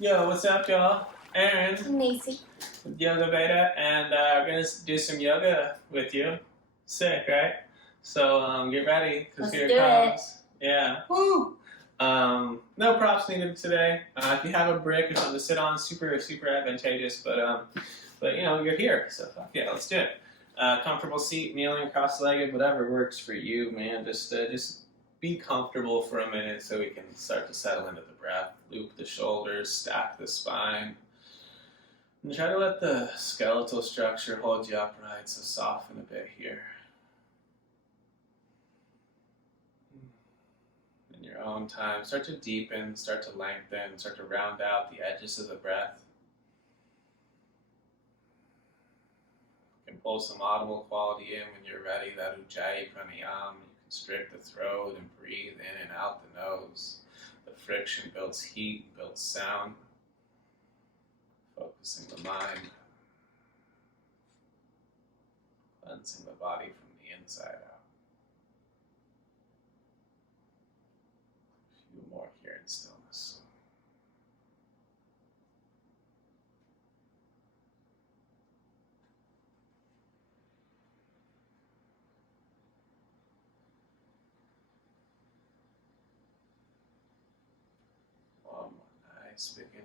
Yo, what's up, y'all? Aaron Macy. with Yoga Beta, and we're gonna do some yoga with you. Sick, right? So get ready, because Let's here do it it. comes. Yeah. Woo! No props needed today. If you have a brick or something to sit on, super advantageous. But you know you're here, so fuck yeah, let's do it. Comfortable seat, kneeling, cross-legged, whatever works for you, man. Just be comfortable for a minute so we can start to settle into the breath. Loop the shoulders, stack the spine, and try to let the skeletal structure hold you upright. So soften a bit here. In your own time, start to deepen, start to lengthen, start to round out the edges of the breath. You can pull some audible quality in when you're ready, that Ujjayi Pranayama. You constrict the throat and breathe in and out the nose. The friction builds heat, builds sound, focusing the mind, cleansing the body from the inside out. A few more here in stillness. One more nice big inhale.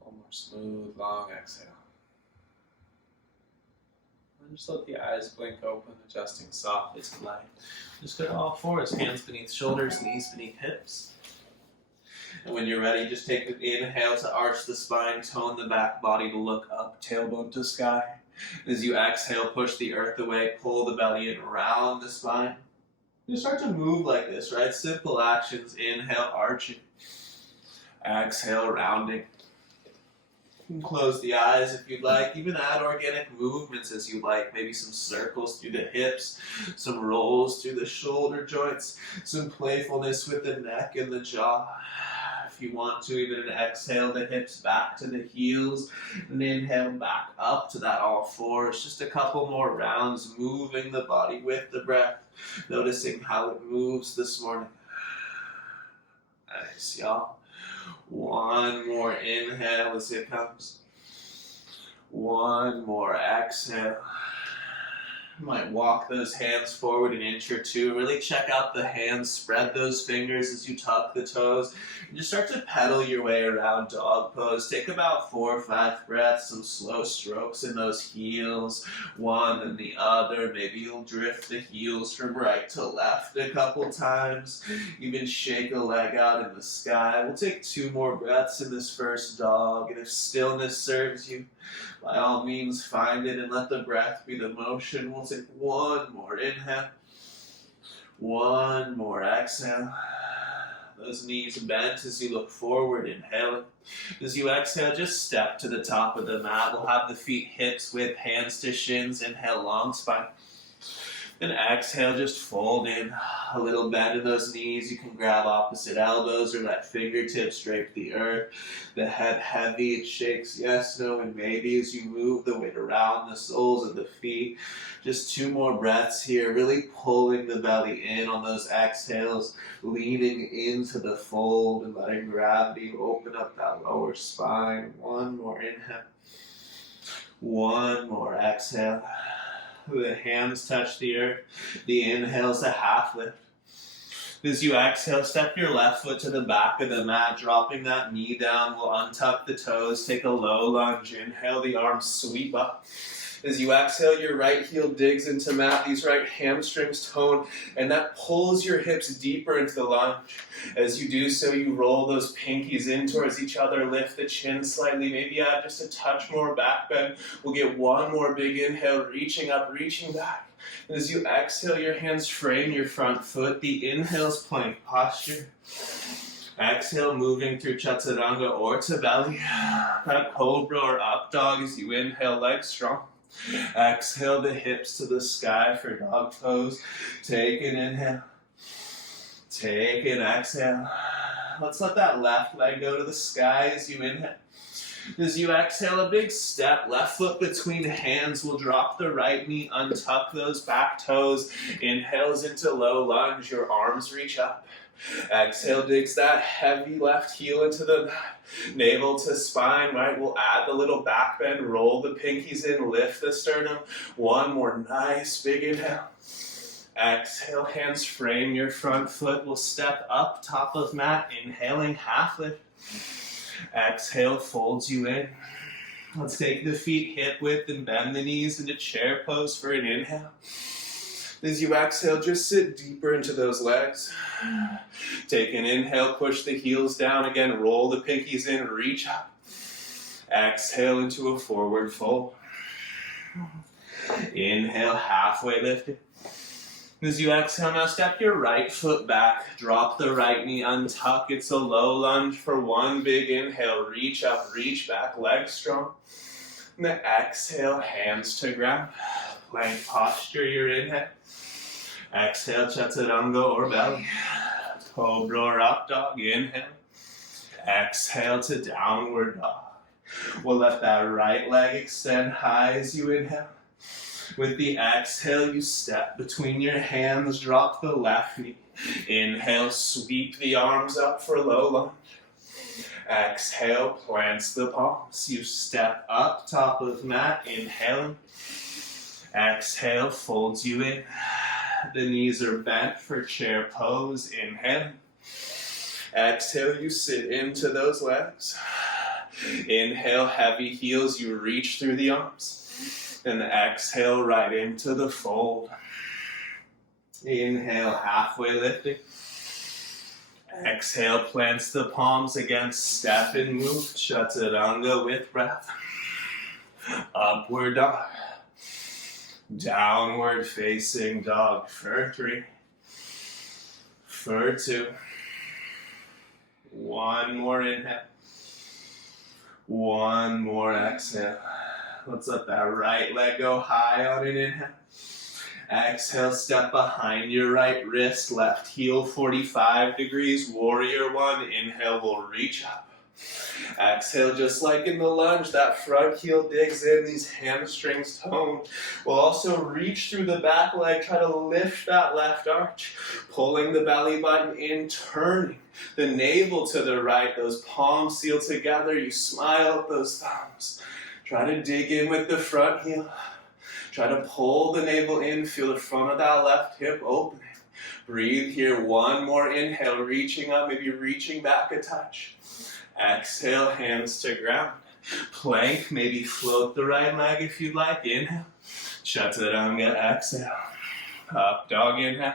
One more smooth, long exhale. And just let the eyes blink open, adjusting softly to light. Just go to all fours, hands beneath shoulders, knees beneath hips. And when you're ready, just take an inhale to arch the spine, tone the back body to look up, tailbone to sky. As you exhale, push the earth away, pull the belly in around the spine. You start to move like this, right? Simple actions. Inhale, arching. Exhale, rounding. You can close the eyes if you'd like. Even add organic movements as you like. Maybe some circles through the hips, some rolls through the shoulder joints, some playfulness with the neck and the jaw. If you want to, even an exhale, the hips back to the heels, and inhale back up to that all fours. Just a couple more rounds, moving the body with the breath, noticing how it moves this morning. Nice, y'all. One more inhale as it comes. One more exhale. You might walk those hands forward an inch or two. Really check out the hands. Spread those fingers as you tuck the toes. And just start to pedal your way around dog pose. Take about 4 or 5 breaths. Some slow strokes in those heels. One and the other. Maybe you'll drift the heels from right to left a couple times. Even shake a leg out in the sky. We'll take 2 more breaths in this first dog. And if stillness serves you, by all means, find it and let the breath be the motion. We'll take one more inhale. One more exhale. Those knees bent as you look forward, inhaling. As you exhale, just step to the top of the mat. We'll have the feet hips width, hands to shins. Inhale, long spine. Then exhale, just fold in. A little bend in those knees. You can grab opposite elbows or let fingertips drape the earth. The head heavy, it shakes yes, no, and maybe as you move the weight around the soles of the feet. Just 2 more breaths here, really pulling the belly in on those exhales, leaning into the fold and letting gravity open up that lower spine. One more inhale. One more exhale. The hands touch the earth. The inhale's a half lift. As you exhale, step your left foot to the back of the mat, dropping that knee down. We'll untuck the toes, take a low lunge. Inhale, the arms sweep up. As you exhale, your right heel digs into mat, these right hamstrings tone, and that pulls your hips deeper into the lunge. As you do so, you roll those pinkies in towards each other, lift the chin slightly, maybe add just a touch more back bend. We'll get one more big inhale, reaching up, reaching back. And as you exhale, your hands frame your front foot. The inhale's plank posture. Exhale, moving through chaturanga or to belly. That cobra or up dog as you inhale, legs strong. Exhale the hips to the sky for dog pose. Take an inhale. Take an exhale. Let's let that left leg go to the sky as you inhale. As you exhale, a big step, left foot between hands, we'll drop the right knee, untuck those back toes, inhales into low lunge, your arms reach up. Exhale, digs that heavy left heel into the mat, navel to spine, right? We'll add the little back bend, roll the pinkies in, lift the sternum. One more nice big inhale. Exhale, hands frame your front foot. We'll step up, top of mat, inhaling, half lift. Exhale, folds you in. Let's take the feet hip width and bend the knees into chair pose for an inhale. As you exhale, just sit deeper into those legs. Take an inhale, push the heels down again, roll the pinkies in, reach up. Exhale into a forward fold. Inhale, halfway lifted. As you exhale, now step your right foot back, drop the right knee, untuck. It's a low lunge for one big inhale. Reach up, reach back, legs strong. And then exhale, hands to ground. Plank posture, your inhale. Exhale, chaturanga or belly. Cobra or up dog, inhale. Exhale to downward dog. We'll let that right leg extend high as you inhale. With the exhale, you step between your hands, drop the left knee. Inhale, sweep the arms up for low lunge. Exhale, plants the palms. You step up, top of mat, inhaling. Exhale, folds you in. The knees are bent for chair pose, inhale. Exhale, you sit into those legs. Inhale, heavy heels, you reach through the arms. And exhale right into the fold. Inhale, halfway lifting. Exhale, plants the palms again, step and move. Chaturanga with breath. Upward dog. Downward facing dog for 3. For 2. One more inhale. One more exhale. Let's let that right leg go high on an inhale. Exhale, step behind your right wrist, left heel 45 degrees, warrior 1. Inhale, we'll reach up. Exhale, just like in the lunge, that front heel digs in, these hamstrings tone. We'll also reach through the back leg, try to lift that left arch, pulling the belly button in, turning the navel to the right, those palms seal together, you smile at those thumbs. Try to dig in with the front heel. Try to pull the navel in, feel the front of that left hip opening. Breathe here, one more inhale, reaching up, maybe reaching back a touch. Exhale, hands to ground. Plank, maybe float the right leg if you'd like. Inhale. Chaturanga, exhale. Up dog, inhale.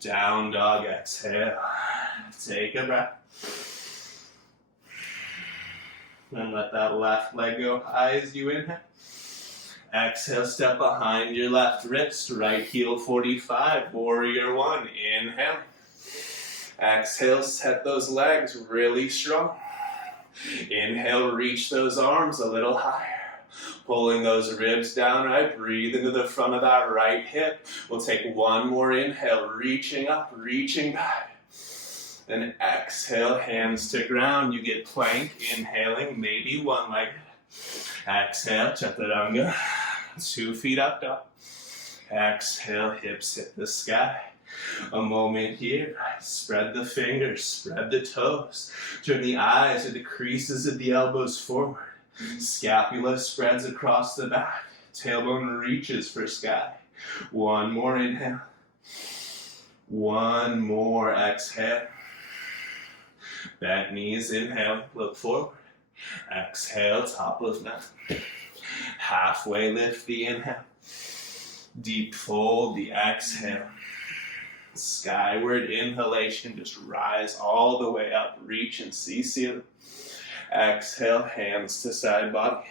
Down dog, exhale. Take a breath. And let that left leg go high as you inhale. Exhale, step behind your left wrist, right heel 45, warrior 1. Inhale. Exhale, set those legs really strong. Inhale, reach those arms a little higher. Pulling those ribs down, right? Breathe into the front of that right hip. We'll take one more inhale, reaching up, reaching back. Then exhale, hands to ground. You get plank, inhaling, maybe one leg. Exhale, chaturanga. 2 feet up dog. Exhale, hips hit the sky. A moment here, right? Spread the fingers, spread the toes. Turn the eyes to the creases of the elbows forward. Scapula spreads across the back. Tailbone reaches for sky. One more inhale. One more exhale. Bent knees, inhale, look forward. Exhale, top of mat. Halfway lift the inhale. Deep fold the exhale. Skyward inhalation, just rise all the way up, reach and see ceiling. Exhale, hands to side body.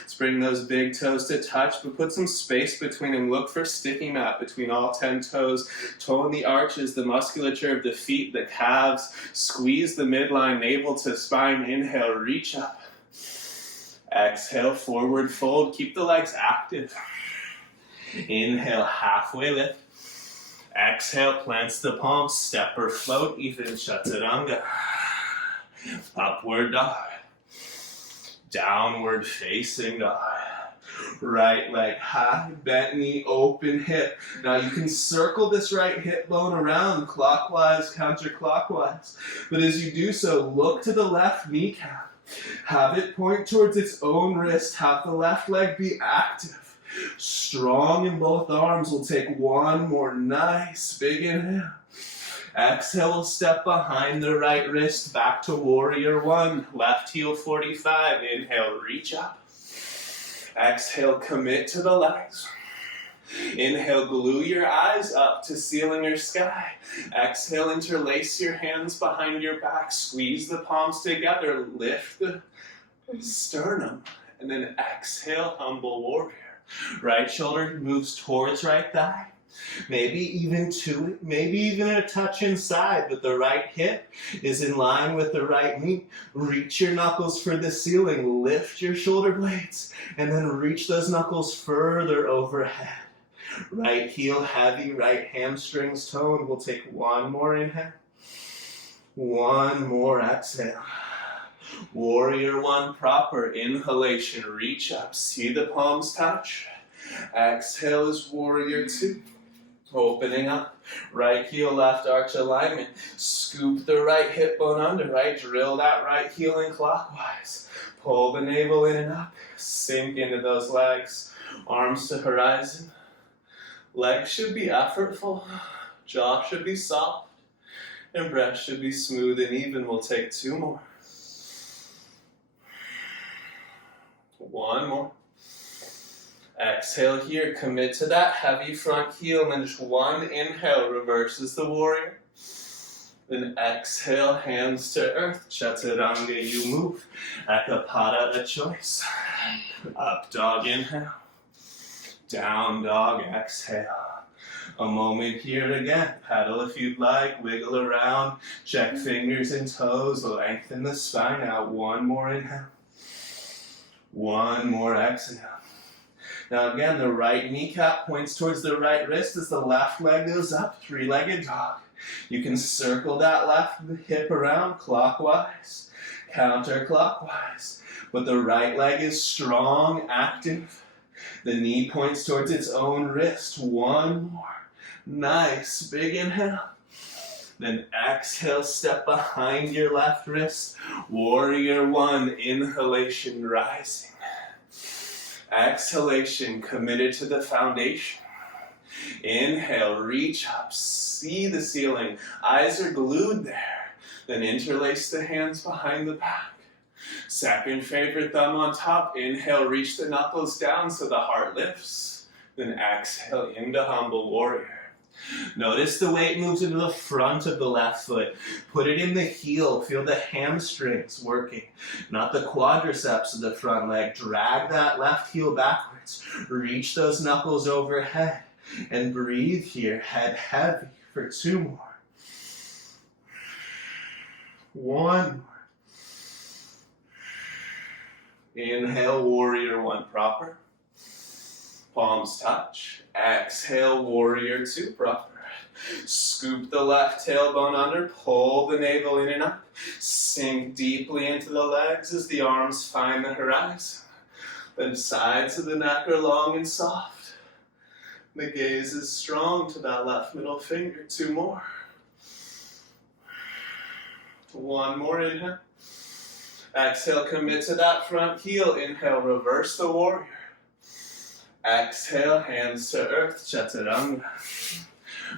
Let's bring those big toes to touch, but put some space between them. Look for sticky mat between all 10 toes. Tone the arches, the musculature of the feet, the calves. Squeeze the midline, navel to spine. Inhale, reach up. Exhale, forward fold. Keep the legs active. Inhale, halfway lift. Exhale, plants the palms, step or float, even chaturanga. Upward dog. Downward facing dog. Right leg high, bent knee, open hip. Now you can circle this right hip bone around clockwise, counterclockwise. But as you do so, look to the left kneecap. Have it point towards its own wrist. Have the left leg be active. Strong in both arms. We'll take one more nice big inhale. Exhale, we'll step behind the right wrist back to warrior one. Left heel 45. Inhale, reach up. Exhale, commit to the legs. Inhale, glue your eyes up to ceiling or sky. Exhale, interlace your hands behind your back. Squeeze the palms together. Lift the sternum. And then exhale, humble warrior. Right shoulder moves towards right thigh. Maybe even to it, maybe even a touch inside, but the right hip is in line with the right knee. Reach your knuckles for the ceiling, lift your shoulder blades, and then reach those knuckles further overhead. Right heel heavy, right hamstrings toned. We'll take one more inhale, one more exhale. Warrior one proper, inhalation, reach up, see the palms touch. Exhale is warrior two. Opening up, right heel, left arch alignment. Scoop the right hip bone under, right? Drill that right heel in clockwise. Pull the navel in and up. Sink into those legs. Arms to horizon. Legs should be effortful. Jaw should be soft. And breath should be smooth and even. We'll take two more. One more. Exhale here, commit to that heavy front heel, and then just one inhale reverses the warrior. Then exhale, hands to earth, chaturanga, you move. Ekapada, a choice. Up dog, inhale. Down dog, exhale. A moment here again. Paddle if you'd like, wiggle around, check fingers and toes, lengthen the spine out. One more inhale. One more exhale. Now again, the right kneecap points towards the right wrist as the left leg goes up, three-legged dog. You can circle that left hip around clockwise, counterclockwise. But the right leg is strong, active. The knee points towards its own wrist. One more. Nice, big inhale. Then exhale, step behind your left wrist. Warrior one, inhalation, rising. Exhalation, committed to the foundation. Inhale, reach up, see the ceiling. Eyes are glued there. Then interlace the hands behind the back. Second favorite thumb on top. Inhale, reach the knuckles down so the heart lifts. Then exhale into humble warrior. Notice the weight moves into the front of the left foot. Put it in the heel. Feel the hamstrings working, not the quadriceps of the front leg. Drag that left heel backwards. Reach those knuckles overhead. And breathe here. Head heavy for two more. One more. Inhale, warrior one proper. Palms touch. Exhale, warrior two proper. Scoop the left tailbone under, pull the navel in and up. Sink deeply into the legs as the arms find the horizon. The sides of the neck are long and soft. The gaze is strong to that left middle finger. Two more. One more inhale. Exhale, commit to that front heel. Inhale, reverse the warrior. Exhale, hands to earth, chaturanga.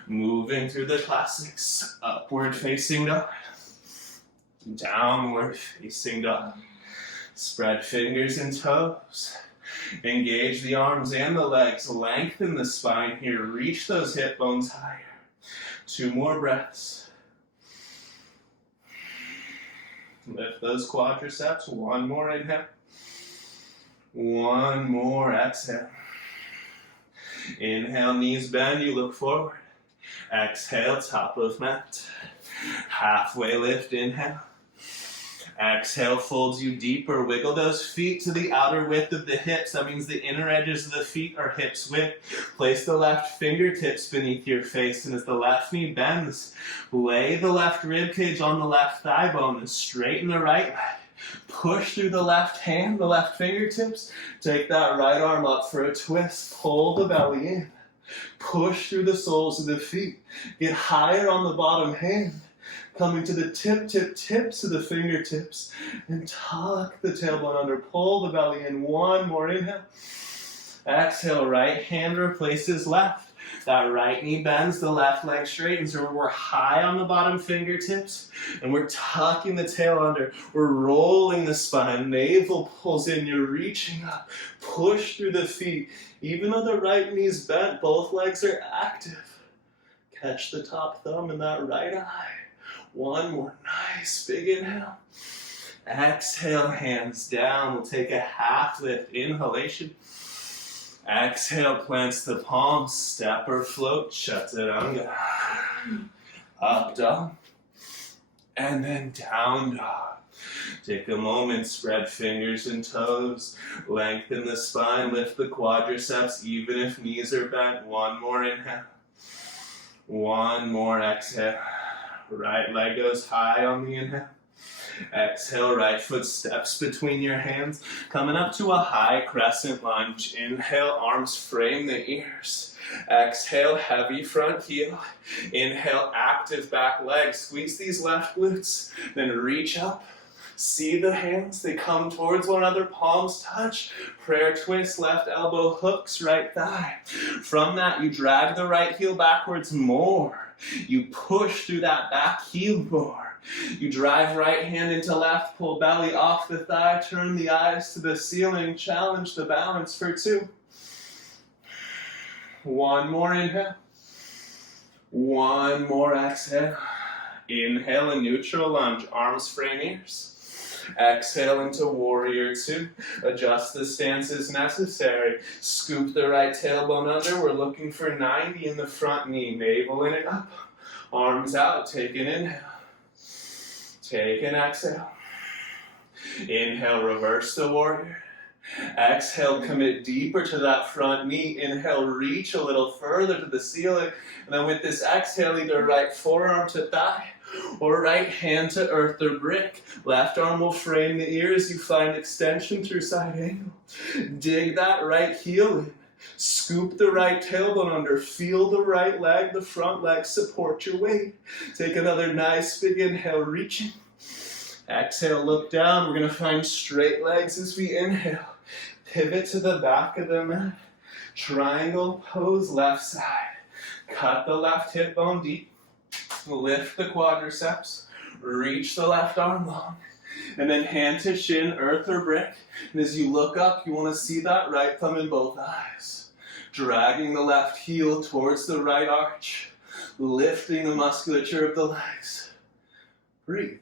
Moving through the classics. Upward facing dog. Downward facing dog. Spread fingers and toes. Engage the arms and the legs. Lengthen the spine here. Reach those hip bones higher. Two more breaths. Lift those quadriceps. One more inhale. One more exhale. Inhale, knees bend, you look forward. Exhale, top of mat. Halfway lift, inhale. Exhale, folds you deeper. Wiggle those feet to the outer width of the hips. That means the inner edges of the feet are hips width. Place the left fingertips beneath your face, and as the left knee bends, lay the left rib cage on the left thigh bone and straighten the right leg. Push through the left hand, the left fingertips. Take that right arm up for a twist. Pull the belly in. Push through the soles of the feet. Get higher on the bottom hand. Coming to the tips of the fingertips. And tuck the tailbone under. Pull the belly in. One more inhale. Exhale, right hand replaces left. That right knee bends, the left leg straightens. We're high on the bottom fingertips, and we're tucking the tail under. We're rolling the spine. Navel pulls in. You're reaching up. Push through the feet. Even though the right knee's bent, both legs are active. Catch the top thumb in that right eye. One more nice big inhale. Exhale, hands down. We'll take a half lift. Inhalation. Exhale, plants the palms, step or float, chaturanga. Up dog, and then down dog. Take a moment, spread fingers and toes, lengthen the spine, lift the quadriceps, even if knees are bent. One more inhale, one more exhale. Right leg goes high on the inhale. Exhale, right foot steps between your hands. Coming up to a high crescent lunge. Inhale, arms frame the ears. Exhale, heavy front heel. Inhale, active back leg. Squeeze these left glutes. Then reach up. See the hands. They come towards one another. Palms touch. Prayer twist. Left elbow hooks right thigh. From that, you drag the right heel backwards more. You push through that back heel more. You drive right hand into left, pull belly off the thigh, turn the eyes to the ceiling, challenge the balance for 2. One more inhale. One more exhale. Inhale a neutral lunge, arms frame ears. Exhale into warrior 2. Adjust the stance as necessary. Scoop the right tailbone under. We're looking for 90 in the front knee. Navel in and up. Arms out. Take an inhale. Take an exhale. Inhale, reverse the warrior. Exhale, commit deeper to that front knee. Inhale, reach a little further to the ceiling. And then with this exhale, either right forearm to thigh or right hand to earth or brick. Left arm will frame the ears. You find extension through side angle. Dig that right heel in. Scoop the right tailbone under. Feel the right leg, the front leg, support your weight. Take another nice big inhale, reaching. Exhale, look down. We're going to find straight legs as we inhale. Pivot to the back of the mat. Triangle pose, left side. Cut the left hip bone deep. Lift the quadriceps. Reach the left arm long. And then hand to shin, earth or brick. And as you look up, you want to see that right thumb in both eyes. Dragging the left heel towards the right arch. Lifting the musculature of the legs. Breathe.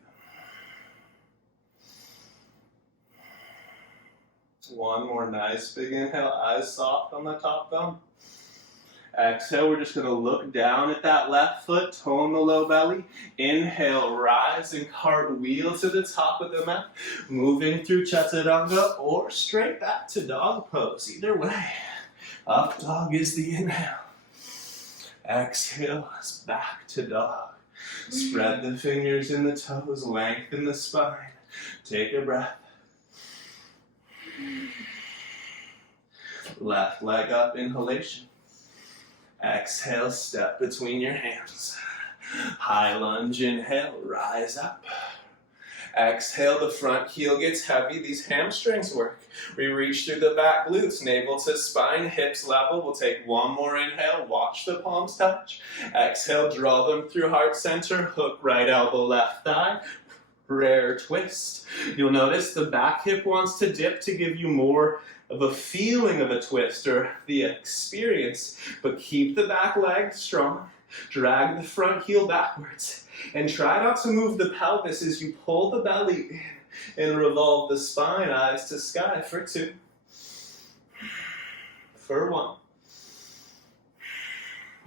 One more nice big inhale, eyes soft on the top thumb. Exhale, we're just going to look down at that left foot, tone the low belly. Inhale, rise and cartwheel to the top of the mat. Moving through chaturanga or straight back to dog pose. Either way, up dog is the inhale. Exhale is back to dog. Spread the fingers in the toes, lengthen the spine. Take a breath. Left leg up, inhalation. Exhale, step between your hands. High lunge, inhale, rise up. Exhale, the front heel gets heavy. These hamstrings work. We reach through the back glutes, navel to spine, hips level. We'll take one more inhale, watch the palms touch. Exhale, draw them through heart center, hook right elbow, left thigh. Prayer twist. You'll notice the back hip wants to dip to give you more of a feeling of a twist or the experience, but keep the back leg strong. Drag the front heel backwards and try not to move the pelvis as you pull the belly in and revolve the spine, eyes to sky for 2. For 1.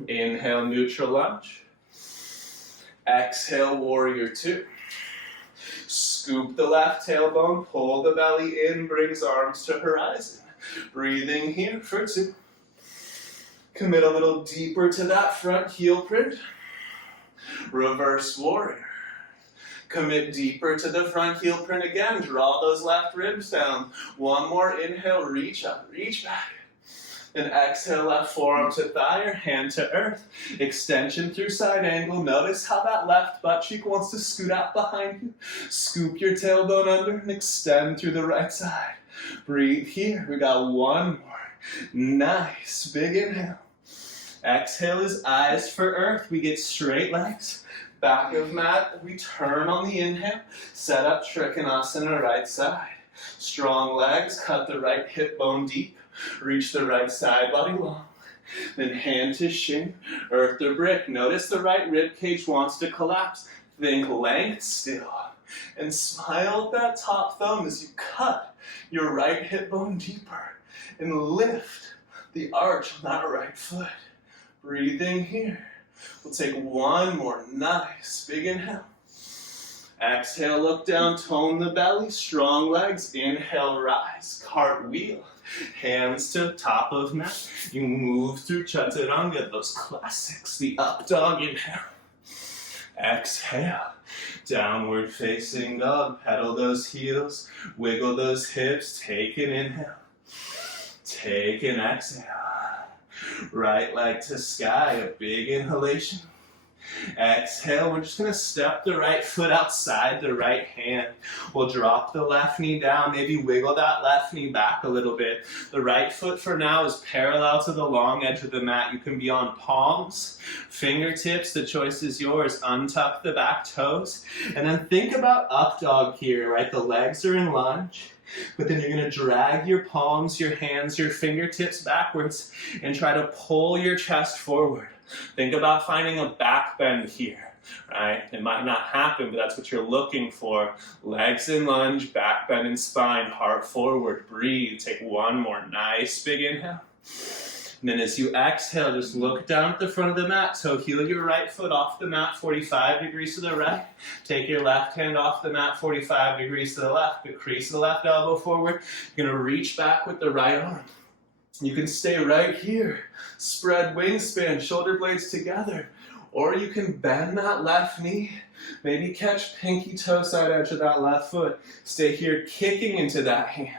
Inhale, neutral lunge. Exhale, warrior 2. Scoop the left tailbone, pull the belly in, brings arms to horizon. Breathing here for 2. Commit a little deeper to that front heel print. Reverse warrior. Commit deeper to the front heel print again. Draw those left ribs down. One more inhale, reach up, reach back. And exhale, left forearm to thigh or hand to earth. Extension through side angle. Notice how that left butt cheek wants to scoot out behind you. Scoop your tailbone under and extend through the right side. Breathe here. We got one more. Nice. Big inhale. Exhale is eyes for earth. We get straight legs. Back of mat. We turn on the inhale. Set up Trikonasana right side. Strong legs. Cut the right hip bone deep. Reach the right side body long. Then hand to shin, earth or brick. Notice the right rib cage wants to collapse. Think length still. And smile at that top thumb as you cut your right hip bone deeper. And lift the arch on that right foot. Breathing here. We'll take one more nice big inhale. Exhale, look down, tone the belly, strong legs. Inhale, rise, cartwheel. Hands to top of mat. You move through chaturanga, those classics. The up dog, inhale. Exhale, downward facing dog. Pedal those heels, wiggle those hips. Take an inhale. Take an exhale. Right leg to sky, a big inhalation. Exhale, we're just going to step the right foot outside the right hand. We'll drop the left knee down, maybe wiggle that left knee back a little bit. The right foot for now is parallel to the long edge of the mat. You can be on palms, fingertips, the choice is yours. Untuck the back toes. And then think about up dog here, right? The legs are in lunge. But then you're going to drag your palms, your hands, your fingertips backwards and try to pull your chest forward. Think about finding a back bend here, right? It might not happen, but that's what you're looking for. Legs in lunge, back bend in spine, heart forward. Breathe. Take one more nice big inhale. And then as you exhale, just look down at the front of the mat. So heel your right foot off the mat, 45 degrees to the right. Take your left hand off the mat, 45 degrees to the left. The crease of the left elbow forward. You're going to reach back with the right arm. You can stay right here. Spread wingspan, shoulder blades together. Or you can bend that left knee. Maybe catch pinky toe side edge of that left foot. Stay here kicking into that hand.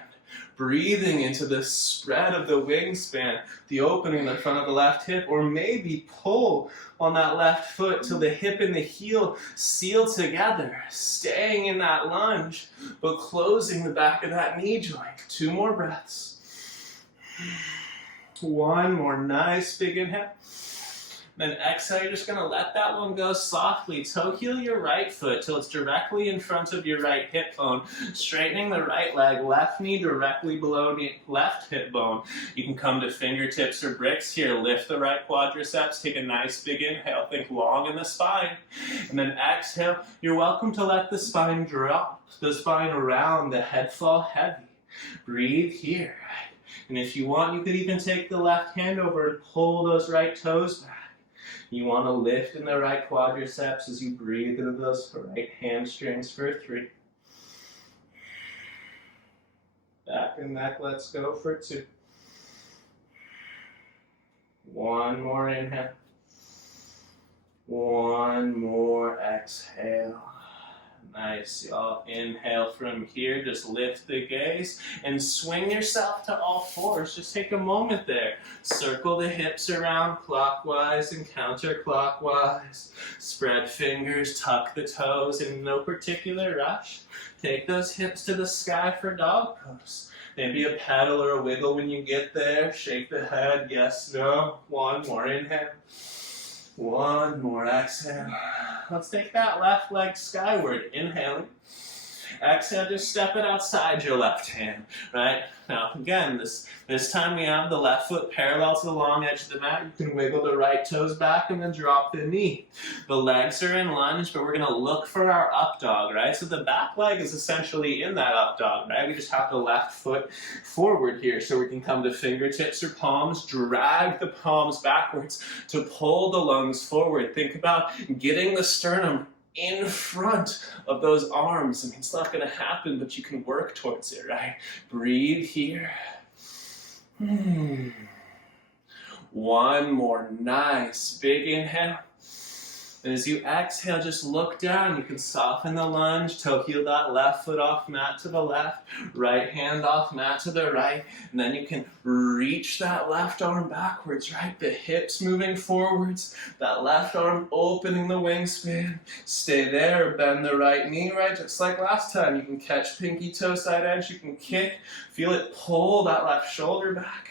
Breathing into the spread of the wingspan, the opening in the front of the left hip, or maybe pull on that left foot till the hip and the heel seal together, staying in that lunge, but closing the back of that knee joint. 2 more breaths. One more nice big inhale. Then exhale, you're just going to let that one go softly. Toe heel your right foot till it's directly in front of your right hip bone. Straightening the right leg, left knee directly below the left hip bone. You can come to fingertips or bricks here. Lift the right quadriceps. Take a nice big inhale. Think long in the spine. And then exhale, you're welcome to let the spine drop. The spine around, the head fall heavy. Breathe here. And if you want, you could even take the left hand over and pull those right toes back. You want to lift in the right quadriceps as you breathe into those right hamstrings for 3. Back and neck, let's go for 2. One more inhale. One more exhale. Nice, y'all. Inhale from here. Just lift the gaze and swing yourself to all fours. Just take a moment there. Circle the hips around clockwise and counterclockwise. Spread fingers, tuck the toes in no particular rush. Take those hips to the sky for dog pose. Maybe a pedal or a wiggle when you get there. Shake the head, yes, no. One more inhale. One more exhale. Let's take that left leg skyward. Inhaling. Exhale, just step it outside your left hand, right? Now, again, this time we have the left foot parallel to the long edge of the mat. You can wiggle the right toes back and then drop the knee. The legs are in lunge, but we're going to look for our up dog, right? So the back leg is essentially in that up dog, right? We just have the left foot forward here. So we can come to fingertips or palms, drag the palms backwards to pull the lungs forward. Think about getting the sternum in front of those arms. I mean, it's not going to happen, but you can work towards it, right? Breathe here. One more nice big inhale. And as you exhale, just look down. You can soften the lunge, toe heel that left foot off mat to the left, right hand off mat to the right, and then you can reach that left arm backwards, right? The hips moving forwards, that left arm opening the wingspan. Stay there, bend the right knee, right? Just like last time, you can catch pinky toe side edge, you can kick, feel it pull that left shoulder back.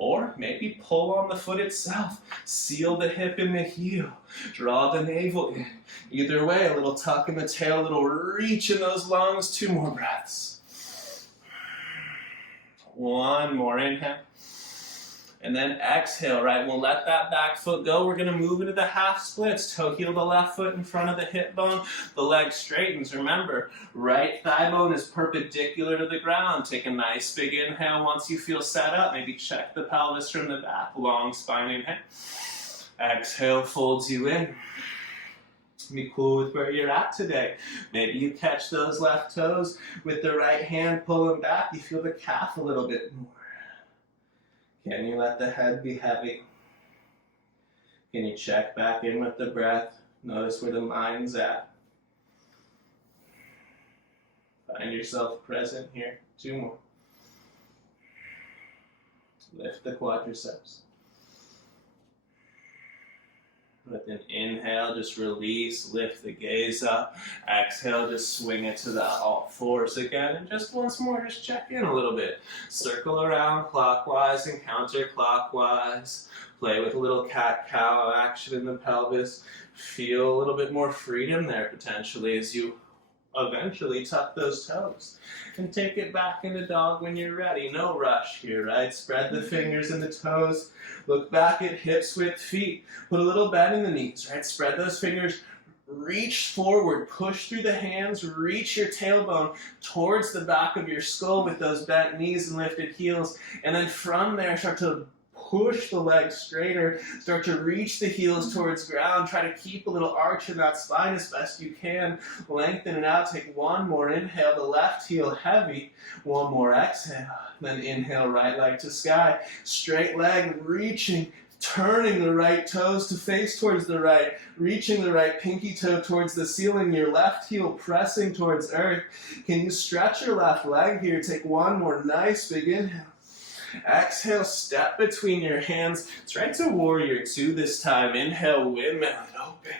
Or maybe pull on the foot itself. Seal the hip in the heel. Draw the navel in. Either way, a little tuck in the tail, a little reach in those lungs. 2 more breaths. 1 more inhale. And then exhale, right? We'll let that back foot go. We're going to move into the half splits. Toe heel the left foot in front of the hip bone. The leg straightens. Remember, right thigh bone is perpendicular to the ground. Take a nice big inhale once you feel set up. Maybe check the pelvis from the back. Long spine inhale. Exhale folds you in. Be cool with where you're at today. Maybe you catch those left toes with the right hand pulling back. You feel the calf a little bit more. Can you let the head be heavy? Can you check back in with the breath? Notice where the mind's at. Find yourself present here. 2 more. Lift the quadriceps. With an inhale, just release, lift the gaze up. Exhale, just swing it to the all fours again. And just once more, just check in a little bit. Circle around clockwise and counterclockwise. Play with a little cat-cow action in the pelvis. Feel a little bit more freedom there potentially as you eventually tuck those toes. And take it back into dog when you're ready. No rush here, right? Spread the fingers and the toes. Look back at hips width feet. Put a little bend in the knees, right? Spread those fingers. Reach forward. Push through the hands. Reach your tailbone towards the back of your skull with those bent knees and lifted heels. And then from there, start to push the legs straighter. Start to reach the heels towards ground. Try to keep a little arch in that spine as best you can. Lengthen it out. Take 1 more inhale. The left heel heavy. 1 more exhale. Then inhale, right leg to sky. Straight leg, reaching, turning the right toes to face towards the right. Reaching the right pinky toe towards the ceiling. Your left heel pressing towards earth. Can you stretch your left leg here? Take 1 more nice big inhale. Exhale, step between your hands. Try to warrior 2 this time. Inhale, windmill it open.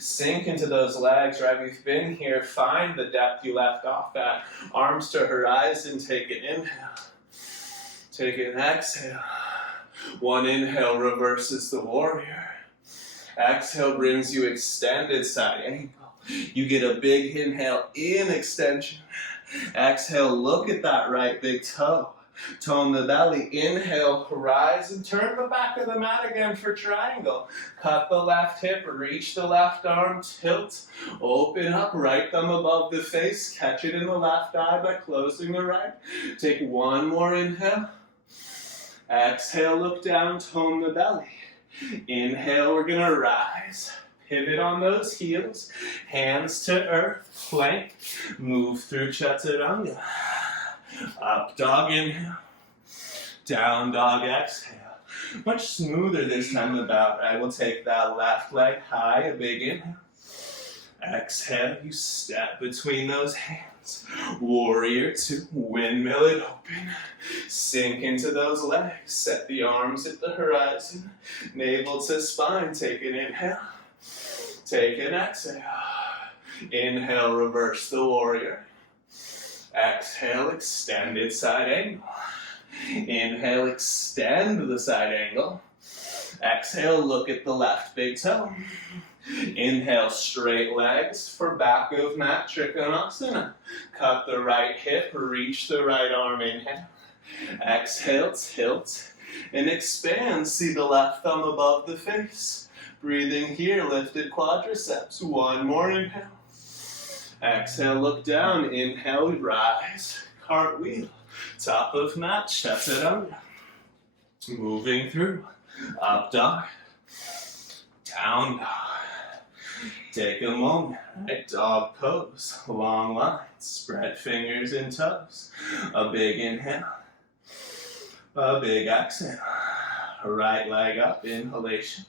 Sink into those legs, right? We've been here. Find the depth you left off at. Arms to horizon. Take an inhale. Take an exhale. 1 inhale reverses the warrior. Exhale brings you extended side angle. You get a big inhale in extension. Exhale, look at that right big toe. Tone the belly. Inhale, rise and turn the back of the mat again for triangle. Cut the left hip, reach the left arm, tilt, open up, right thumb above the face, catch it in the left eye by closing the right. Take 1 more inhale. Exhale, look down, tone the belly. Inhale, we're gonna rise. Pivot on those heels, hands to earth, plank, move through chaturanga. Up dog inhale, down dog exhale. Much smoother this time about, right? We'll take that left leg high, a big inhale. Exhale, you step between those hands. Warrior 2, windmill it open. Sink into those legs, set the arms at the horizon. Navel to spine, take an inhale. Take an exhale. Inhale, reverse the warrior. Exhale, extended side angle. Inhale, extend the side angle. Exhale, look at the left big toe. Inhale, straight legs for back of mat, Trikonasana. Cut the right hip, reach the right arm, inhale. Exhale, tilt and expand. See the left thumb above the face. Breathing here, lifted quadriceps. 1 more inhale. Exhale, look down. Inhale, rise. Cartwheel. Top of mat, chaturanga. Moving through. Up dog. Down dog. Take a moment. Right, dog pose. Long lines. Spread fingers and toes. A big inhale. A big exhale. Right leg up. Inhalation.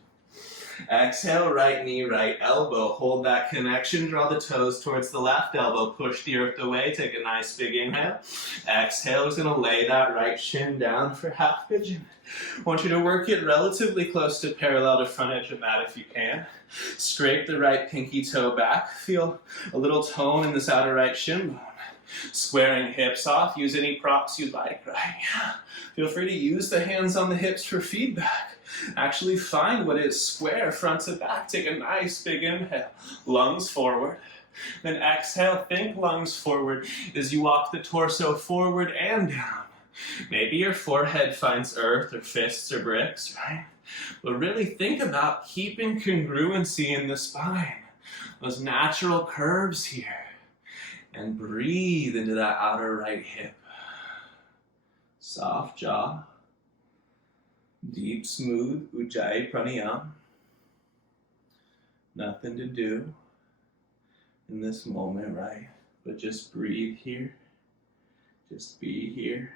Exhale, right knee, right elbow. Hold that connection. Draw the toes towards the left elbow. Push the earth away. Take a nice big inhale. Exhale is going to lay that right shin down for half pigeon. I want you to work it relatively close to parallel to front edge of mat if you can. Scrape the right pinky toe back. Feel a little tone in this outer right shin bone. Squaring hips off. Use any props you like, right? Feel free to use the hands on the hips for feedback. Actually find what is square front to back. Take a nice big inhale. Lungs forward. Then exhale, think lungs forward as you walk the torso forward and down. Maybe your forehead finds earth or fists or bricks, right? But really think about keeping congruency in the spine. Those natural curves here. And breathe into that outer right hip. Soft jaw. Deep, smooth Ujjayi Pranayama. Nothing to do in this moment, right? But just breathe here. Just be here.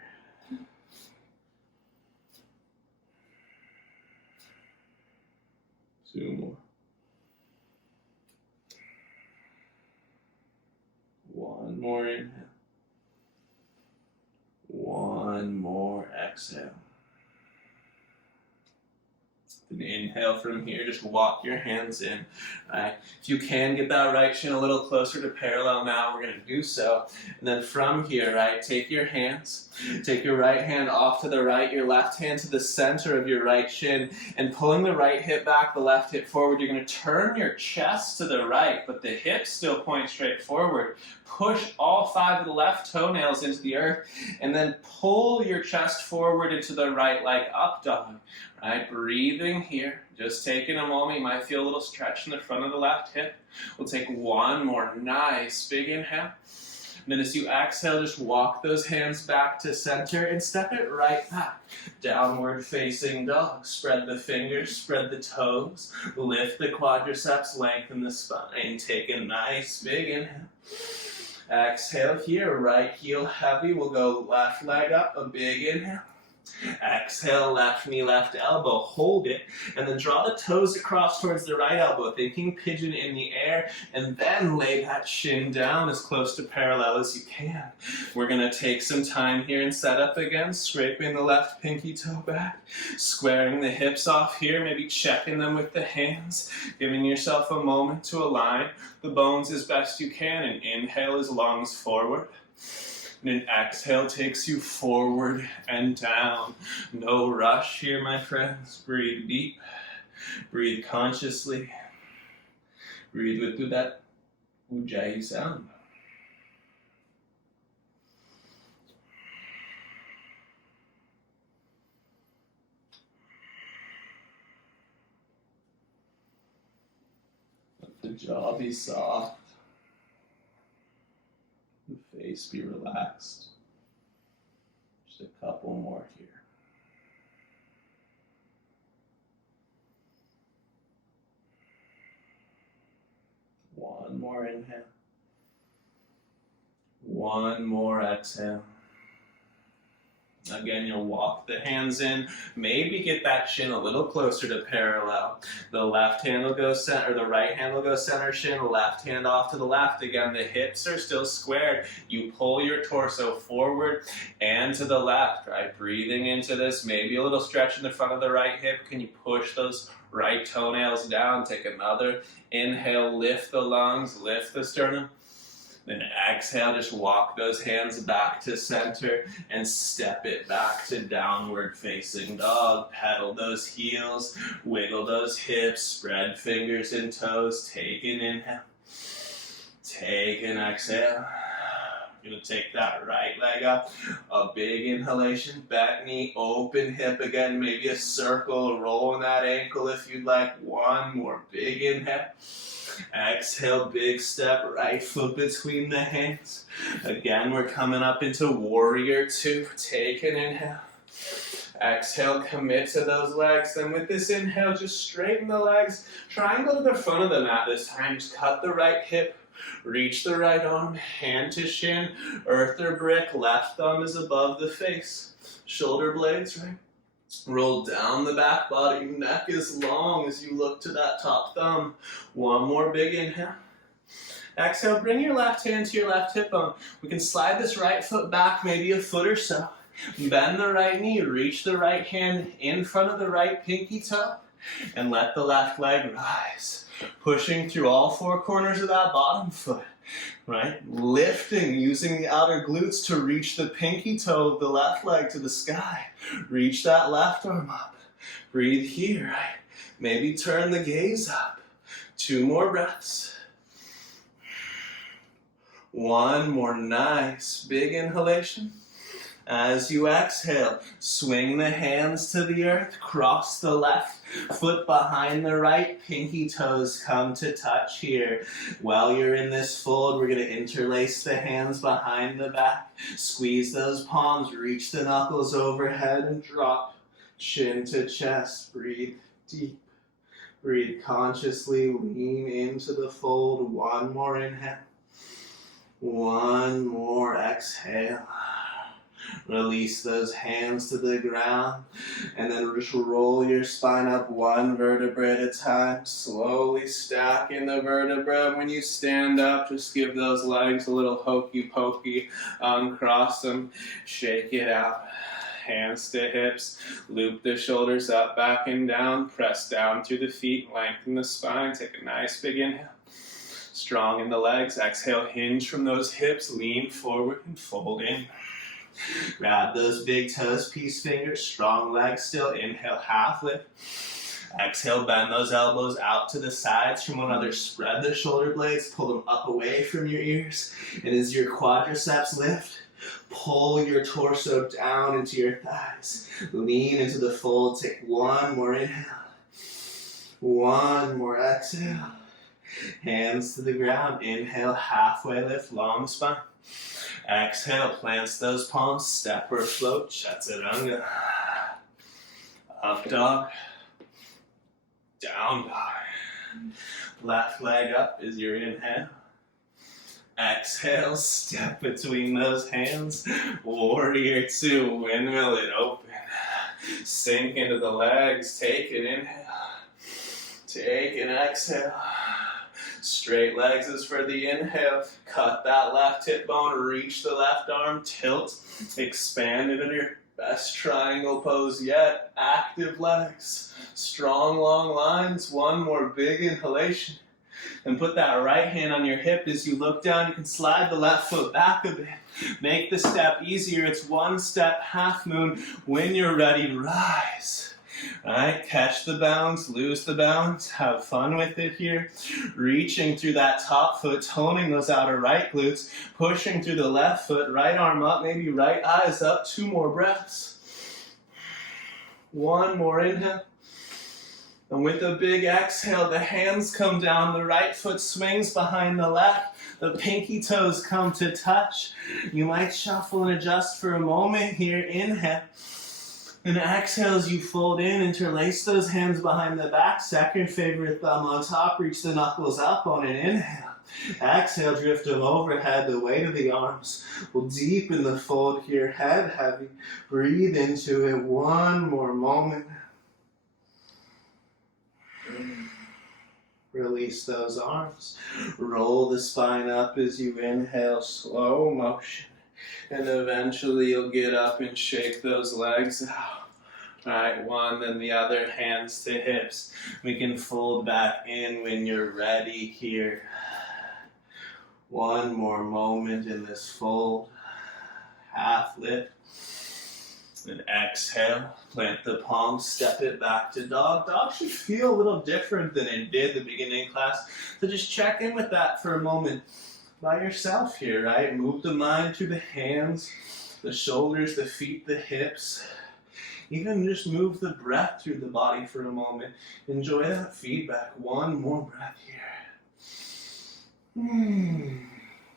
2 more. 1 more inhale. 1 more exhale. Then inhale from here, just walk your hands in. Right? If you can get that right shin a little closer to parallel now, we're going to do so. And then from here, right, take your hands. Take your right hand off to the right, your left hand to the center of your right shin, and pulling the right hip back, the left hip forward, you're going to turn your chest to the right, but the hips still point straight forward. Push all 5 of the left toenails into the earth, and then pull your chest forward into the right like up dog. Right, breathing here, just taking a moment. You might feel a little stretch in the front of the left hip. We'll take 1 more nice big inhale. And then as you exhale, just walk those hands back to center and step it right back. Downward facing dog. Spread the fingers, spread the toes, lift the quadriceps, lengthen the spine. Take a nice big inhale. Exhale here, right heel heavy. We'll go left leg up, a big inhale. Exhale, left knee, left elbow, hold it, and then draw the toes across towards the right elbow, thinking pigeon in the air, and then lay that shin down as close to parallel as you can. We're going to take some time here and set up again, scraping the left pinky toe back, squaring the hips off here, maybe checking them with the hands, giving yourself a moment to align the bones as best you can, and inhale as lungs forward. And then exhale takes you forward and down. No rush here, my friends. Breathe deep. Breathe consciously. Breathe with that Ujjayi sound. Let the jaw be soft. The face be relaxed. Just a couple more here. One more inhale. One more exhale. Again, you'll walk the hands in, maybe get that shin a little closer to parallel. The left hand will go center, or the right hand will go center shin, left hand off to the left. Again, the hips are still squared. You pull your torso forward and to the left, right? Breathing into this, maybe a little stretch in the front of the right hip. Can you push those right toenails down? Take another inhale, lift the lungs, lift the sternum. Then exhale, just walk those hands back to center and step it back to downward facing dog. Pedal those heels, wiggle those hips, spread fingers and toes. Take an inhale, take an exhale. You're gonna take that right leg up, a big inhalation, back knee, open hip again, maybe a circle, rolling that ankle if you'd like. 1 more big inhale. Exhale, big step, right foot between the hands. Again, we're coming up into warrior 2. Take an inhale. Exhale, commit to those legs. Then with this inhale, just straighten the legs. Try and go to the front of the mat this time. Just cut the right hip. Reach the right arm, hand to shin, earth or brick. Left thumb is above the face. Shoulder blades, right? Roll down the back body, neck as long as you look to that top thumb. One more big inhale. Exhale, bring your left hand to your left hip bone. We can slide this right foot back maybe a foot or so. Bend the right knee, reach the right hand in front of the right pinky toe, and let the left leg rise. Pushing through all four corners of that bottom foot, right? Lifting, using the outer glutes to reach the pinky toe of the left leg to the sky. Reach that left arm up. Breathe here, right? Maybe turn the gaze up. 2 more breaths. One more nice big inhalation. As you exhale, swing the hands to the earth, cross the left foot behind the right, pinky toes come to touch here. While you're in this fold, we're going to interlace the hands behind the back, squeeze those palms, reach the knuckles overhead and drop, chin to chest, breathe deep. Breathe consciously, lean into the fold, one more inhale, one more exhale. Release those hands to the ground, and then just roll your spine up one vertebra at a time, slowly stacking the vertebra. When you stand up, just give those legs a little hokey pokey, uncross them, shake it out. Hands to hips, loop the shoulders up, back and down, press down through the feet, lengthen the spine, take a nice big inhale. Strong in the legs, exhale, hinge from those hips, lean forward and fold in. Grab those big toes, peace fingers, strong legs still. Inhale, half lift. Exhale, bend those elbows out to the sides from one another. Spread the shoulder blades, pull them up away from your ears. And as your quadriceps lift, pull your torso down into your thighs. Lean into the fold. Take one more inhale. One more exhale. Hands to the ground. Inhale, halfway lift, long spine. Exhale, plants those palms, step or float, chaturanga. Up dog, down dog. Left leg up is your inhale. Exhale, step between those hands. Warrior 2, windmill it open. Sink into the legs, take an inhale. Take an exhale. Straight legs is for the inhale. Cut that left hip bone, reach the left arm, tilt, expand into your best triangle pose yet. Active legs, strong long lines. One more big inhalation. And put that right hand on your hip as you look down. You can slide the left foot back a bit. Make the step easier. It's one step, half moon. When you're ready, rise. Alright, catch the bounce, lose the bounce, have fun with it here. Reaching through that top foot, toning those outer right glutes, pushing through the left foot, right arm up, maybe right eyes up. 2 more breaths. One more inhale. And with a big exhale, the hands come down, the right foot swings behind the left, the pinky toes come to touch. You might shuffle and adjust for a moment here. Inhale. And exhale as you fold in, interlace those hands behind the back, second favorite thumb on top, reach the knuckles up on an inhale. Exhale, drift them overhead, the weight of the arms will deepen the fold here, head heavy. Breathe into it, one more moment. Release those arms. Roll the spine up as you inhale, slow motion. And eventually you'll get up and shake those legs out. Alright, one, then the other, hands to hips. We can fold back in when you're ready here. One more moment in this fold. Half lift. And exhale, plant the palms, step it back to dog. Dog should feel a little different than it did at the beginning of class. So just check in with that for a moment by yourself here, right? Move the mind through the hands, the shoulders, the feet, the hips. Even just move the breath through the body for a moment. Enjoy that feedback. One more breath here.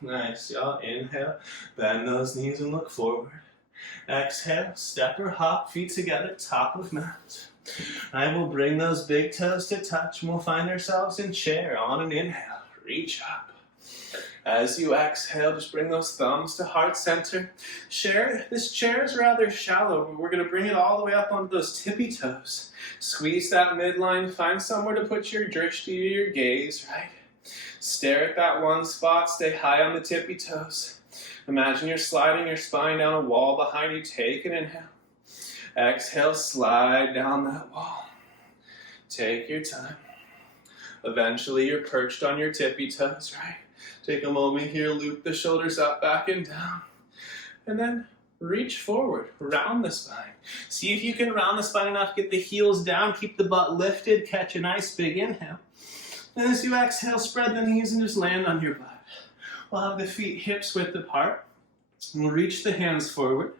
Nice, y'all. Inhale, bend those knees and look forward. Exhale, step or hop, feet together, top of mat. I will bring those big toes to touch and we'll find ourselves in chair on an inhale. Reach up. As you exhale, just bring those thumbs to heart center. This chair is rather shallow, but we're going to bring it all the way up onto those tippy toes. Squeeze that midline, find somewhere to put your drishti or your gaze, right? Stare at that one spot, stay high on the tippy toes. Imagine you're sliding your spine down a wall behind you. Take an inhale. Exhale, slide down that wall. Take your time. Eventually, you're perched on your tippy toes, right? Take a moment here, loop the shoulders up, back, and down. And then reach forward, round the spine. See if you can round the spine enough, get the heels down, keep the butt lifted, catch a nice big inhale. And as you exhale, spread the knees and just land on your butt. We'll have the feet hips width apart. We'll reach the hands forward.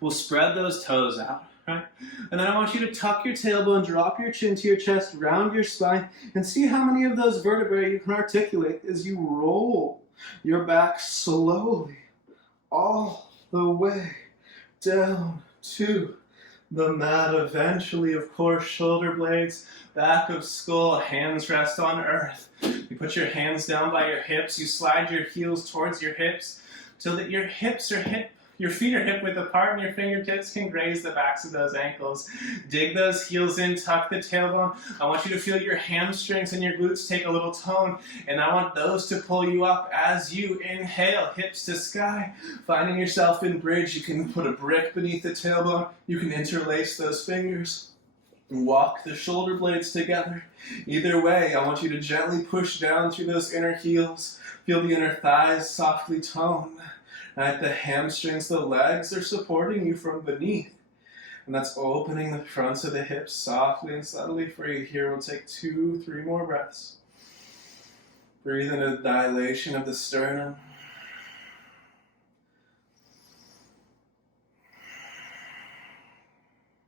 We'll spread those toes out, right? And then I want you to tuck your tailbone, drop your chin to your chest, round your spine, and see how many of those vertebrae you can articulate as you roll your back slowly all the way down to the mat. Eventually, of course, shoulder blades, back of skull, hands rest on earth. You put your hands down by your hips. You slide your heels towards your hips so that your feet are hip width apart and your fingertips can graze the backs of those ankles. Dig those heels in, tuck the tailbone. I want you to feel your hamstrings and your glutes take a little tone, and I want those to pull you up as you inhale, hips to sky. Finding yourself in bridge, you can put a brick beneath the tailbone. You can interlace those fingers. Walk the shoulder blades together. Either way, I want you to gently push down through those inner heels. Feel the inner thighs softly tone. Right, the hamstrings, the legs are supporting you from beneath. And that's opening the fronts of the hips softly and subtly for you. Here we'll take 2-3 more breaths. Breathe in a dilation of the sternum.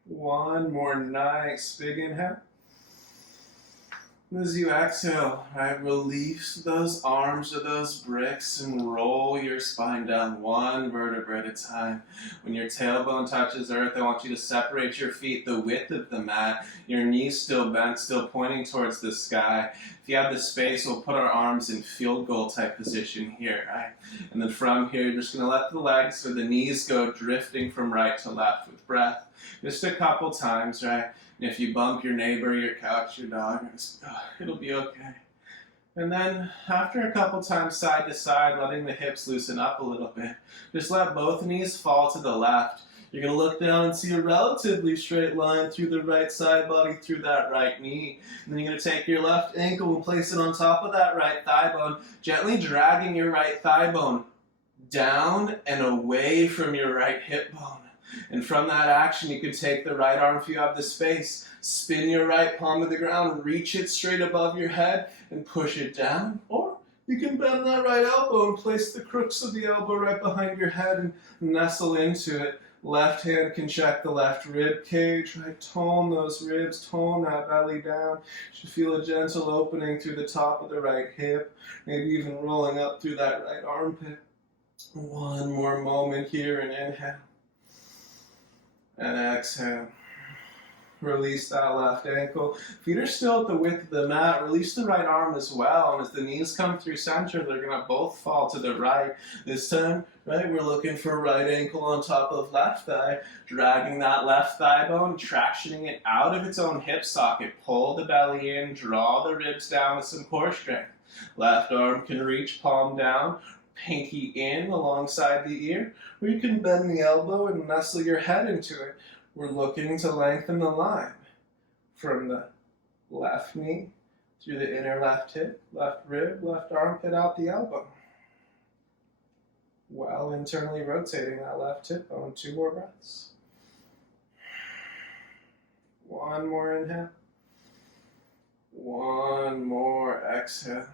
One more nice big inhale. As you exhale, right, release those arms or those bricks and roll your spine down one vertebra at a time. When your tailbone touches earth, I want you to separate your feet the width of the mat. Your knees still bent, still pointing towards the sky. If you have the space, we'll put our arms in field goal type position here, right? And then from here, you're just going to let the legs or the knees go drifting from right to left with breath. Just a couple times, right? And if you bump your neighbor, your couch, your dog, it'll be okay. And then after a couple times side to side, letting the hips loosen up a little bit, just let both knees fall to the left. You're going to look down and see a relatively straight line through the right side body, through that right knee. And then you're going to take your left ankle and place it on top of that right thigh bone, gently dragging your right thigh bone down and away from your right hip bone. And from that action, you can take the right arm if you have the space, spin your right palm to the ground, reach it straight above your head, and push it down. Or you can bend that right elbow and place the crooks of the elbow right behind your head and nestle into it. Left hand can check the left rib cage, right? Tone those ribs, tone that belly down. You should feel a gentle opening through the top of the right hip, maybe even rolling up through that right armpit. One more moment here and inhale. And exhale. Release that left ankle. Feet are still at the width of the mat. Release the right arm as well. And as the knees come through center, they're going to both fall to the right. This time, right, we're looking for right ankle on top of left thigh. Dragging that left thigh bone, tractioning it out of its own hip socket. Pull the belly in, draw the ribs down with some core strength. Left arm can reach palm down, pinky in alongside the ear, or you can bend the elbow and nestle your head into it. We're looking to lengthen the line from the left knee through the inner left hip, left rib, left armpit out the elbow, while internally rotating that left hip bone. 2 more breaths. One more inhale. One more exhale.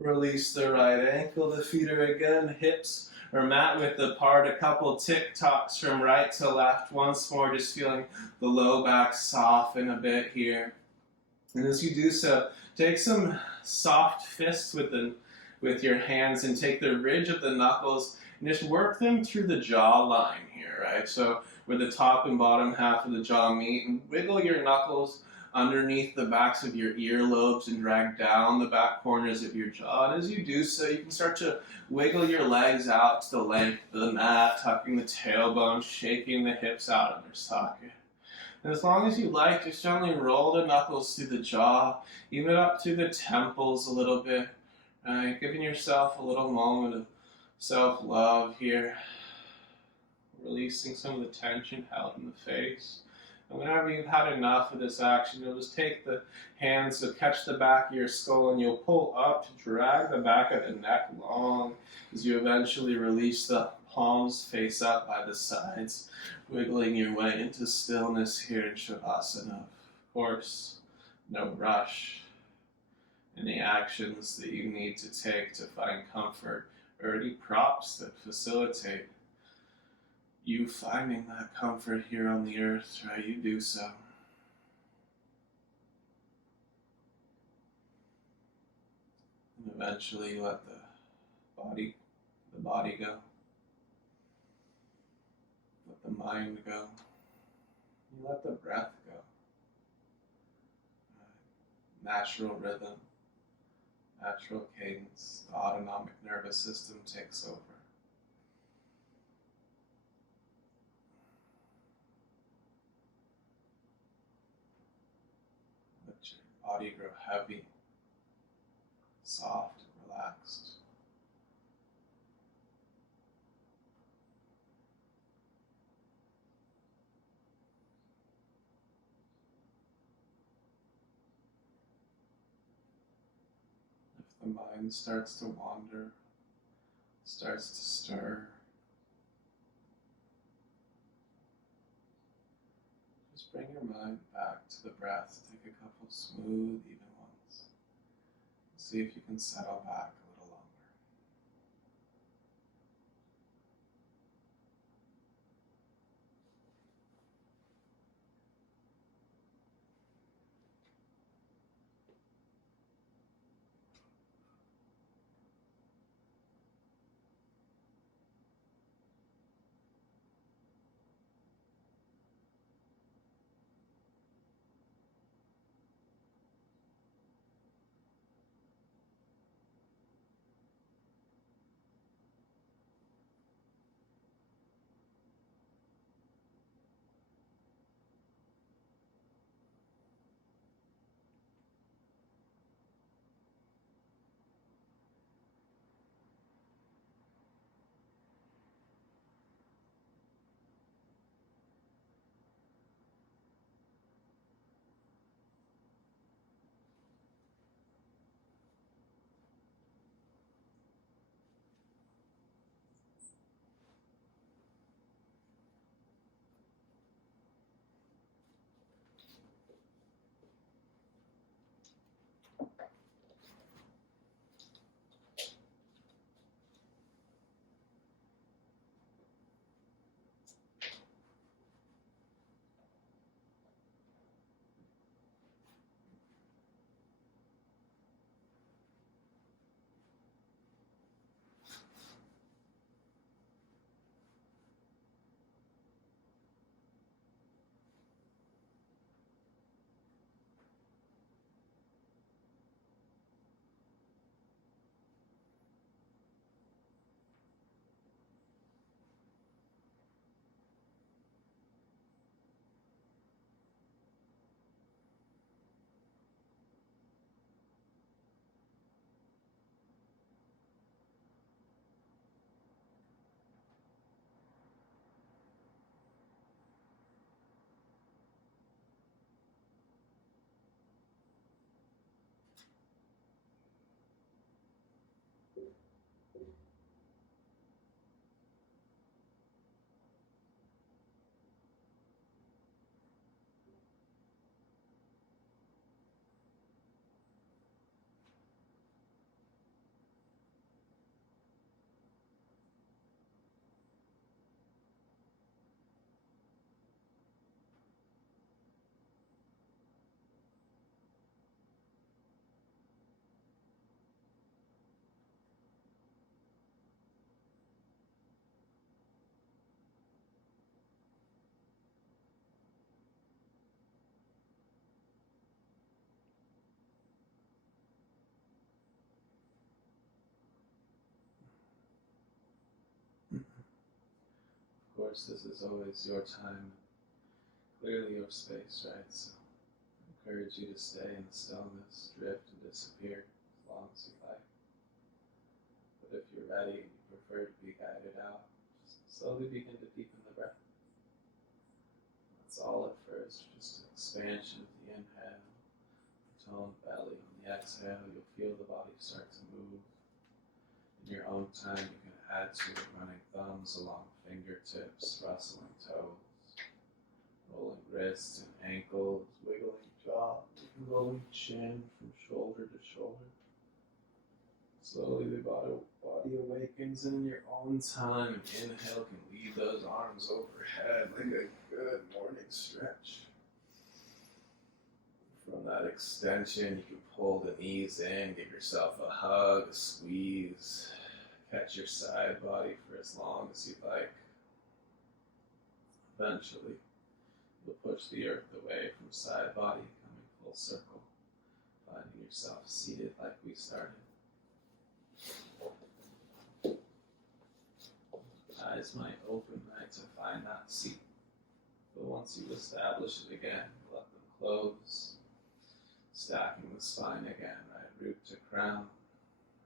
Release the right ankle. The feet are again hips or mat width apart. A couple tick-tocks from right to left. Once more, just feeling the low back soften a bit here. And as you do so, take some soft fists with your hands and take the ridge of the knuckles and just work them through the jawline here, right? So where the top and bottom half of the jaw meet, and wiggle your knuckles underneath the backs of your earlobes and drag down the back corners of your jaw. And as you do so, you can start to wiggle your legs out to the length of the mat, tucking the tailbone, shaking the hips out of their socket. And as long as you like, just gently roll the knuckles through the jaw, even up to the temples a little bit. Right? Giving yourself a little moment of self-love here. Releasing some of the tension held in the face. And whenever you've had enough of this action, you'll just take the hands to catch the back of your skull and you'll pull up to drag the back of the neck long as you eventually release the palms face up by the sides, wiggling your way into stillness here in Shavasana. Of course, no rush. Any actions that you need to take to find comfort, or any props that facilitate you finding that comfort here on the earth, right? You do so. And eventually you let the body go. Let the mind go. You let the breath go. Natural rhythm, natural cadence, the autonomic nervous system takes over. Let your body grow heavy, soft, and relaxed. If the mind starts to wander, starts to stir, just bring your mind back to the breath. Take a couple smooth, even ones. See if you can settle back a little longer. course, this is always your time, clearly your space, right? So I encourage you to stay in the stillness, drift and disappear as long as you like. But if you're ready and you prefer to be guided out, just slowly begin to deepen the breath. That's all at first, just an expansion of the inhale, toned belly. On the exhale, you'll feel the body start to move. In your own time, you can add to it, running thumbs along fingertips, rustling toes, rolling wrists and ankles, wiggling jaw, rolling chin from shoulder to shoulder. Slowly the body awakens, and in your own time, an inhale can lead those arms overhead like a good morning stretch. From that extension, you can pull the knees in, give yourself a hug, a squeeze, catch your side body for as long as you'd like. Eventually, you'll push the earth away from side body, coming full circle, finding yourself seated like we started. Eyes might open, right, to find that seat. But once you establish it again, let them close. Stacking the spine again, right, root to crown.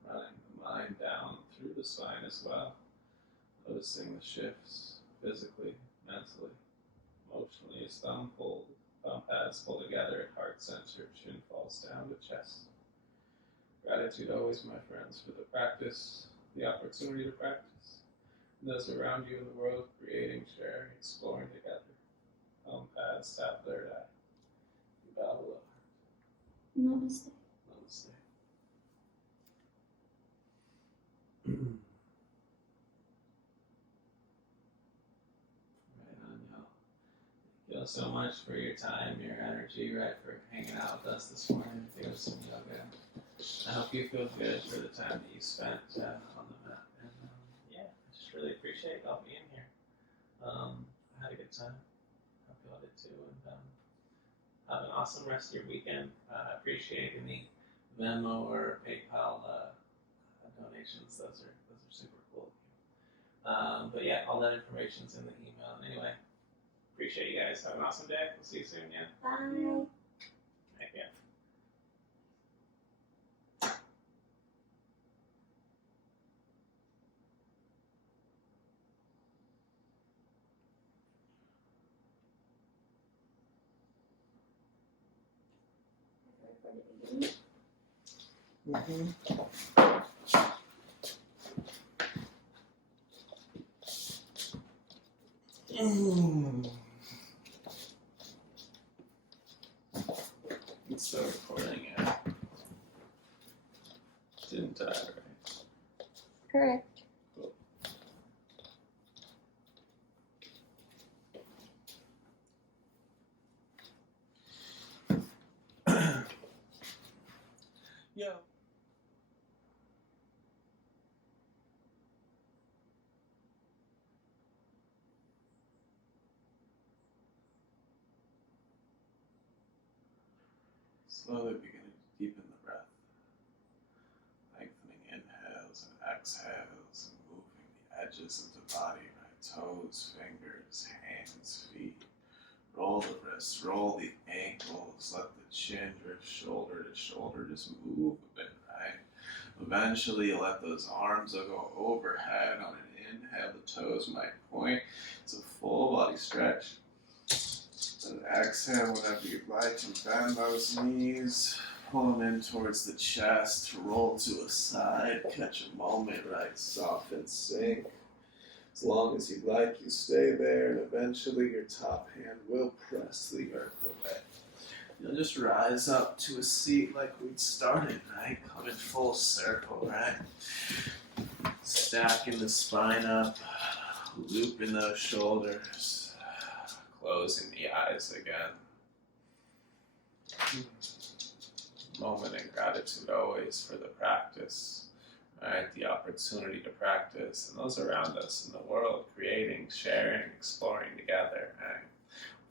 Running the mind down through the spine as well. Noticing the shifts physically, mentally, emotionally as thumb pads pull together at heart center, chin falls down to chest. Gratitude always, my friends, for the practice, the opportunity to practice. And those around you in the world, creating, sharing, exploring together. Thumb pads tap third eye. You bow below. Namaste. Namaste. Right on, y'all. Thank you all so much for your time, your energy, right, for hanging out with us this morning, doing some yoga. I hope you feel good for the time that you spent on the mat. And yeah, I just really appreciate y'all being here. I had a good time. Hope y'all did too. And have an awesome rest of your weekend. I appreciate any Venmo or PayPal donations. Those are super cool. But yeah, all that information's in the email. Anyway, appreciate you guys. Have an awesome day. We'll see you soon. Yeah. Bye. Heck yeah. For the beginning. It's still recording it. Didn't die, right? Correct. Cool. Yeah. Slowly beginning to deepen the breath, lengthening inhales and exhales, and moving the edges of the body, right? Toes, fingers, hands, feet. Roll the wrists, roll the ankles, let the chin drift shoulder to shoulder, just move a bit, right? Eventually, you let those arms go overhead. On an inhale, the toes might point. It's a full body stretch. And exhale whenever you'd like, and bend those knees. Pull them in towards the chest, roll to a side, catch a moment, right? Soften, sink. As long as you'd like, you stay there, and eventually your top hand will press the earth away. You'll just rise up to a seat like we'd started, right? Come in full circle, right? Stacking the spine up, looping those shoulders, closing the eyes again. Moment in gratitude always for the practice, right? The opportunity to practice, and those around us in the world, creating, sharing, exploring together, right?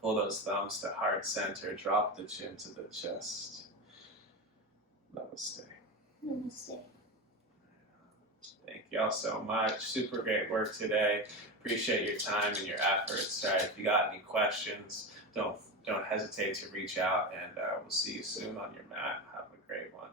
Pull those thumbs to heart center, drop the chin to the chest. Namaste. Namaste. Thank you all so much. Super great work today. appreciate your time and your efforts. If you got any questions, don't hesitate to reach out, and we'll see you soon on your mat. Have a great one.